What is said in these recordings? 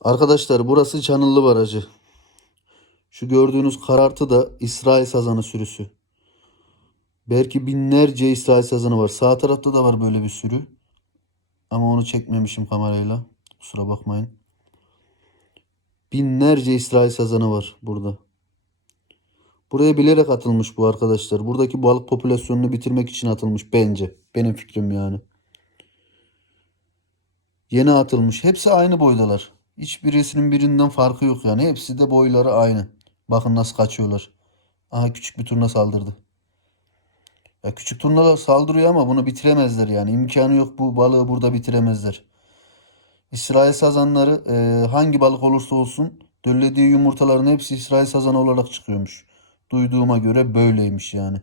Arkadaşlar burası Çanıllı Barajı. Şu gördüğünüz karartı da İsrail sazanı sürüsü. Belki binlerce İsrail sazanı var. Sağ tarafta da var böyle bir sürü. Ama onu çekmemişim kamerayla. Kusura bakmayın. Binlerce İsrail sazanı var burada. Buraya bilerek atılmış bu arkadaşlar. Buradaki balık popülasyonunu bitirmek için atılmış bence. Benim fikrim yani. Yeni atılmış. Hepsi aynı boydalar. Hiçbirisinin birinden farkı yok yani. Hepsi de boyları aynı. Bakın nasıl kaçıyorlar. Aha küçük bir turna saldırdı. Ya küçük turnalar saldırıyor ama bunu bitiremezler yani. İmkanı yok bu balığı burada bitiremezler. İsrail sazanları e, hangi balık olursa olsun döllediği yumurtaların hepsi İsrail sazanı olarak çıkıyormuş. Duyduğuma göre böyleymiş yani.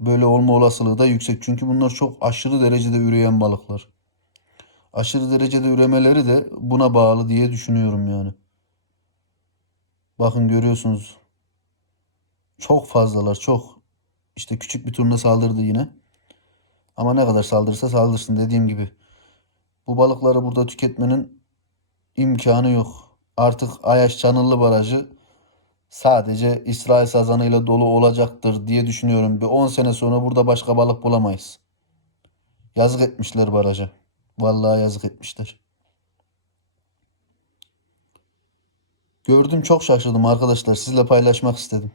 Böyle olma olasılığı da yüksek. Çünkü bunlar çok aşırı derecede üreyen balıklar. Aşırı derecede üremeleri de buna bağlı diye düşünüyorum yani. Bakın görüyorsunuz. Çok fazlalar çok. İşte küçük bir turna saldırdı yine. Ama ne kadar saldırırsa saldırsın dediğim gibi. Bu balıkları burada tüketmenin imkanı yok. Artık Ayaş Çanıllı Barajı sadece İsrail sazanıyla dolu olacaktır diye düşünüyorum. Bir 10 sene sonra burada başka balık bulamayız. Yazık etmişler baraja. Vallahi yazık etmişler. Gördüm çok şaşırdım arkadaşlar. Sizle paylaşmak istedim.